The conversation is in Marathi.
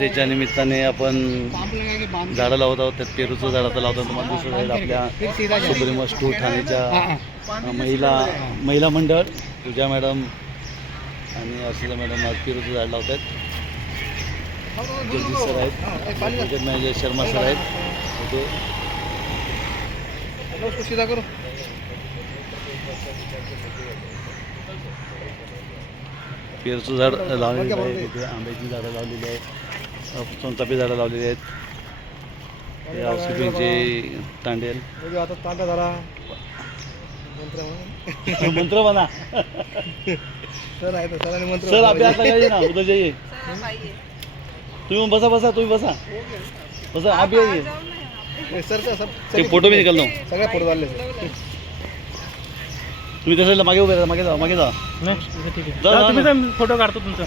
त्याच्या निमित्ताने आपण झाडं लावत आहोत. त्यात पेरूचं झाड आता लावतो. तुम्हाला दिसत आहे आपल्या सुप्रीमस टू ठाणेच्या महिला मंडळ पूजा मॅडम आणि अर्शिला मॅडम आज पेरूचं झाड लावत आहेत. जगदीश सर आहेत, क्रिकेट मॅनेजर शर्मा सर आहेत. ओके, पेरूचं झाड लावलेलं आहे. तिथे आंब्याची झाडं लावलेली आहेत, सोनचाफी झाडं लावलेली आहेत. हे औषधीचे तांडेल मंत्र बना सर अभ्यास लगाइए ना, उधर जाइए. तुम्ही बसा बसा, तुम्ही बसा बसा, आप आइए सर. फोटो भी निकाल दो, सगळे फोटो झाले. तुम्ही तसं मागे उभे राहा, मागे जा, मागे जा. फोटो काढतो तुमचा.